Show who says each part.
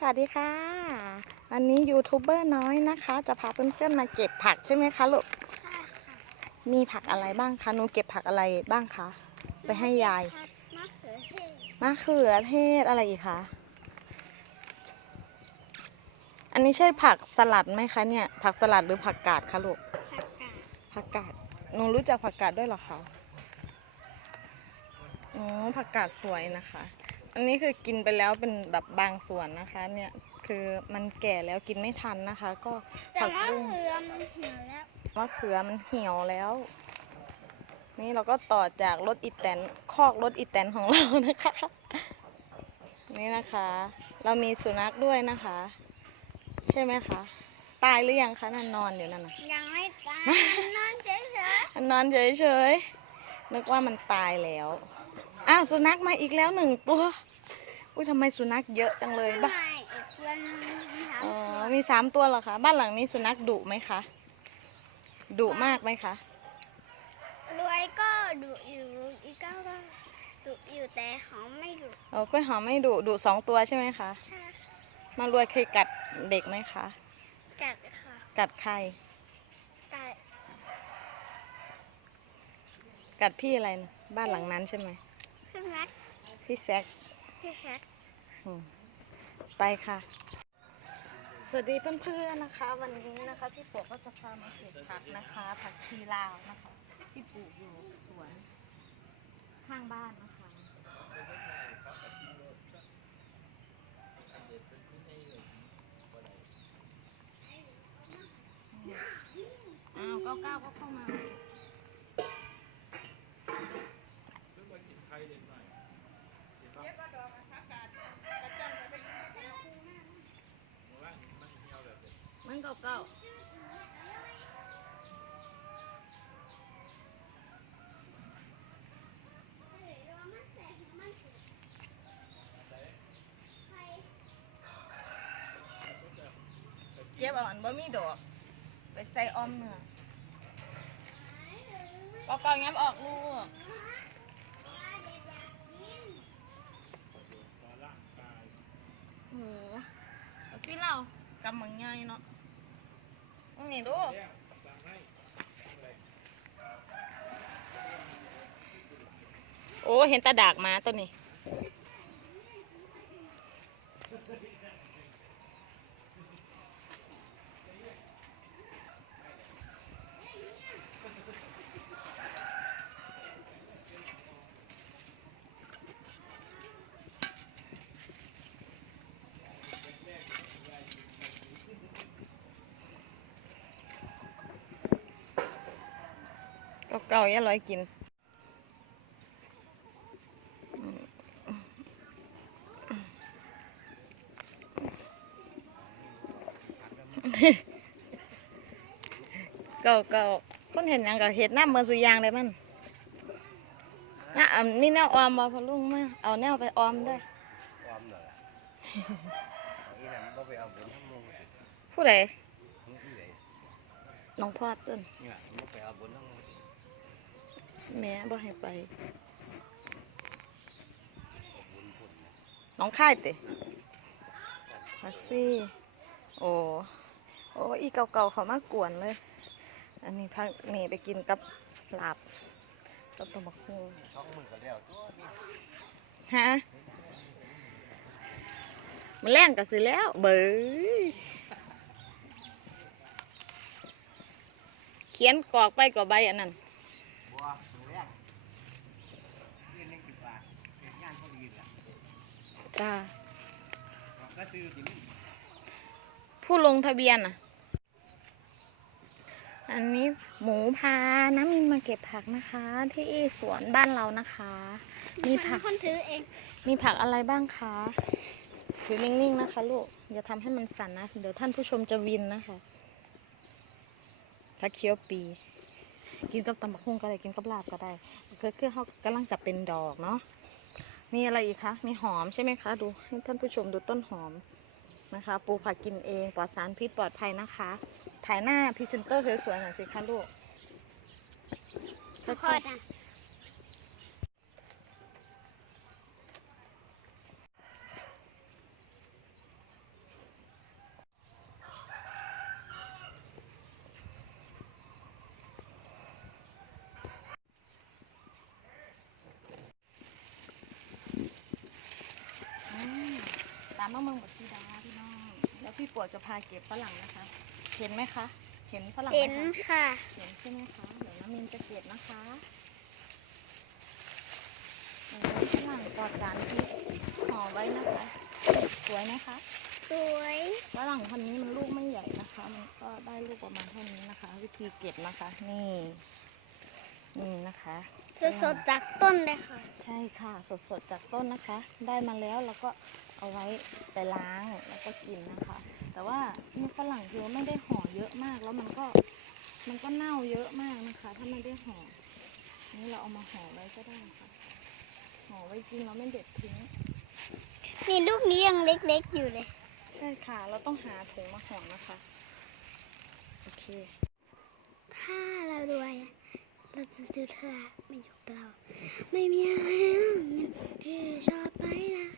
Speaker 1: สวัสดีค่ะ วันนี้ยูทูบเบอร์น้อยนะคะ จะพาเพื่อนๆมาเก็บผักใช่ไหมคะลูก
Speaker 2: ค่ะค่ะ
Speaker 1: มีผักอะไรบ้างคะหนูเก็บผักอะไรบ้างคะ ไปให้ยาย
Speaker 2: ผัดมะเขือเทศ
Speaker 1: มะเขือเทศอะไรอีกคะ อันนี้ใช่ผักสลัดไหมคะเนี่ย ผักสลัดหรือผักกาดคะลูก
Speaker 2: ผักกาด
Speaker 1: ผักกาด หนูรู้จักผักกาดด้วยเหรอคะ อ๋อ ผักกาดสวยนะคะ อันนี้คือกินไปแล้วเป็นแบบบางส่วนนะคะ เนี่ยคือมันแก่แล้วกินไม่ทันนะคะ ก็
Speaker 2: แต่
Speaker 1: ผัก
Speaker 2: มะ
Speaker 1: บุ้ง
Speaker 2: เขือมันเหี่ยวแล้ว
Speaker 1: มะเขือมันเหี่ยวแล้ว นี่เราก็ต่อจากรถอีแตนคอกรถอีแตนของเรานะคะ นี่นะคะ เรามีสุนัขด้วยนะคะ ใช่ไหมคะตายหรือยังคะนั่นนอนอยู่นั่นน่ะ
Speaker 2: ยังไม่ตายมันนอนเฉย
Speaker 1: มันนอนเฉยๆนึกว่ามันตายแล้วอ้าวสุนัขมาอีกแล้วหนึ่งตัว อุ้ยทำไมสุนัขเยอะจังเลย
Speaker 2: ๆ
Speaker 1: บ้า
Speaker 2: ไม่อีกตัวนึงมีสาม
Speaker 1: อ๋อ
Speaker 2: ตัว
Speaker 1: มีสามตัวเหรอคะ บ้านหลังนี้สุนัขดุไหมคะ ดุมากไหมคะ
Speaker 2: รวยก็ดุอยู่อีกเก้าก็ดุอยู่แต่เขาไม่ดุ
Speaker 1: โอ้กล้วยหอมไม่ดุดุสองตัวใช่ไหมคะ
Speaker 2: ใช่ค่ะ
Speaker 1: มารวยเคยกัดเด็กไหมคะ
Speaker 2: กัดค่ะ
Speaker 1: กัดใคร
Speaker 2: กัด
Speaker 1: กัดพี่อะไรนะบ้านหลังนั้นใช่ไหม
Speaker 2: เครื่องรัด
Speaker 1: พี่แซก
Speaker 2: พี่แฮก
Speaker 1: อืม ไปค่ะ สวัสดีเพื่อนๆนะคะ วันนี้นะคะที่ปวกก็จะพามาเก็บผักนะคะ ผักชีลาวนะคะที่ปลูกอยู่สวนข้างบ้านนะคะอ้าวเก้าเก้าก็เข้ามา มัน เก่าเก่าเก็บเอาอันบ่มีดอก ไปใส่ออมเนื้อเก่าเก่างับออกลูกโอ้โหเอาสิเรากำมังง่ายเนาะ นี่ดูโอ้ เห็นตาดากมาตัวนี้ เก่าๆย่าลอยกินเก่าเก่าคนเห็นยังก็เห็ดน้ำเมือสุยางเลยมันน่ะอะมีแนวออมบ่พอลุงมาเอาแนวไปออมเด้
Speaker 3: ออะอีนั่นบ่ไปเหมด
Speaker 1: ผู้ใด
Speaker 3: น้
Speaker 1: องพ่อต้น
Speaker 3: เนี่ยบ่ไปเอาบุญทั้งหมด
Speaker 1: แม่บ่ให้ไป
Speaker 3: น้
Speaker 1: องค่ายติพักซี่ โอ้โอ้อีเก่าๆเขามากวนเลย อันนี้พักนี่ไปกินกับลาบกับตะบักฮู
Speaker 3: ท้องมือก็แล้วตัว
Speaker 1: ฮะมันแรงกันสิแล้ว เบ้ยเขียนกรอกไปกว่าใบอันนั้น
Speaker 3: บัวมือแรกเรียนยังกี่บาทเรียนงานเขาดีล่ะ
Speaker 1: จ้า
Speaker 3: ก็ซื้อที่นี่
Speaker 1: ผู้ลงทะเบียนอะ อันนี้หมูพาน้ำมินมาเก็บผักนะคะ ที่สวนบ้านเรานะคะ มี
Speaker 2: มัน
Speaker 1: ผัก
Speaker 2: คนถือเอง
Speaker 1: มีผักอะไรบ้างคะถือนิ่งๆนะคะลูกอย่าทำให้มันสั่นนะ เดี๋ยวท่านผู้ชมจะวินนะคะผักเคี้ยวปี กินกับตำบักหุ่งก็ได้กินกับลาบก็ได้คือคือเขากำลังจะเป็นดอกเนาะ มีอะไรอีกคะ มีหอมใช่ไหมคะ ดูให้ท่านผู้ชมดูต้นหอมนะคะ ปลูกผักกินเองปลอดสารพิษปลอดภัยนะคะ ถ่ายหน้าพรีเซนเตอร์สวยๆหน่อยสิคะลูก
Speaker 2: ขอโทษนะา
Speaker 1: มมะเมืองบักซีดาพี่น้อง แล้วพี่ปวดจะพาเก็บฝรั่งนะคะ เห็นไหมคะ เห็นฝรั่งไห
Speaker 2: เห็
Speaker 1: ม
Speaker 2: น
Speaker 1: คะ
Speaker 2: ค่ะ
Speaker 1: เห็นใช่ไหมคะ เดี๋ยวน้ำมินจะเก็บนะคะเห็นไหมฝรั่งปลอดสารพิษห่อไว้นะคะ สวยไหมคะ
Speaker 2: สวย
Speaker 1: ฝรั่งพันธุ์นี้มันลูกไม่ใหญ่นะคะ มันก็ได้ลูกประมาณเท่านี้นะคะ วิธีเก็บนะคะ นี่ นี่นะคะ
Speaker 2: สดๆจากต้นเลยค่ะ
Speaker 1: ใช่ค่ะ สดๆจากต้นนะคะ ได้มาแล้วเราก็เอาไว้ไปล้างแล้วก็กินนะคะ แต่ว่านี่ฝรั่งคือไม่ได้ห่อเยอะมาก แล้วมันก็มันก็เน่าเยอะมากนะคะ ถ้าไม่ได้ห่อนี่เราเอามาห่อไว้ก็ได้ค่ะห่อไว้จริงเราไม่เด็ดทิ้ง
Speaker 2: นี่ลูกนี้ยังเล็กๆอยู่เลย
Speaker 1: ใช่ค่ะ เราต้องหาถุงมาห่อนะคะ โอเค
Speaker 2: ถ้าเรารวยอะ เราจะซื้อเธอไม่อยู่เราไม่มีอะไรหรอกเงิที่ชอบไปนะ